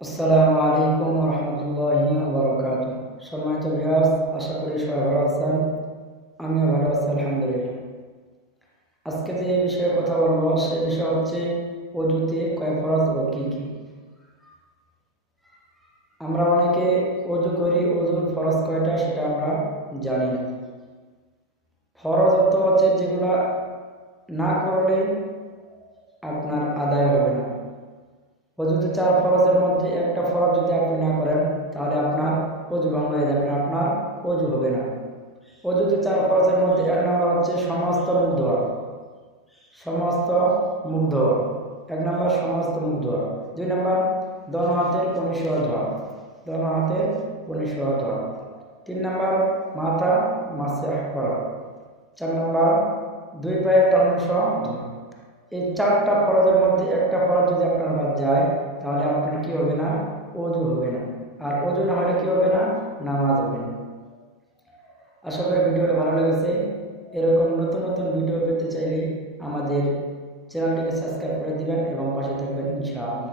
আসসালামু আলাইকুম রহমতুল্লাহি বারাকাতুহু। সম্মানিত ভিউয়ার্স, আশা করি সবাই ভালো আছেন। আমিও ভালো আছি আলহামদুলিল্লাহ। আজকে যে বিষয়ে কথা বলবো সে বিষয় হচ্ছে অজুতে কয় ফরজ ও কী কী। আমরা অনেকে অজু করি, অজুর ফরজ কয়টা সেটা আমরা জানি না। ফরজ অর্থ হচ্ছে যেগুলা না করলে আপনার আদায় হবে না। অজুতে 4 ফরজের মধ্যে একটা ফরজ যদি আপনি না করেন তাহলে আপনার অজু ভঙ্গ হয়ে যাবে, আপনার অজু হবে না। অজুতে 4 ফরজের মধ্যে 1 নম্বর হচ্ছে সমস্ত মুখ ধোয়া। সমস্ত মুখ ধোয়া 1 নম্বর, সমস্ত মুখ ধোয়া। 2 নম্বর দোনো হাতের কনুই সহ ধোয়া, দোনো হাতের কনুই সহ ধোয়া। 3 নম্বর মাথা মাসিহ করা। 4 নম্বর 2 পায়ের টান সহ ধোয়া। এই 4টা ফরজের মধ্যে একটা ফরজ যদি আপনার বাদ যায় তাহলে আপনার কি হবে না? অজু হবে না। আর অজু না হলে কি হবে না? নামাজ হবে না। আশা করি ভিডিওটা ভালো লেগেছে। এরকম নতুন নতুন ভিডিও পেতে চাইলে আমাদের চ্যানেলটিকে সাবস্ক্রাইব করে দিবেন এবং পাশে থাকবেন ইনশাআল্লাহ।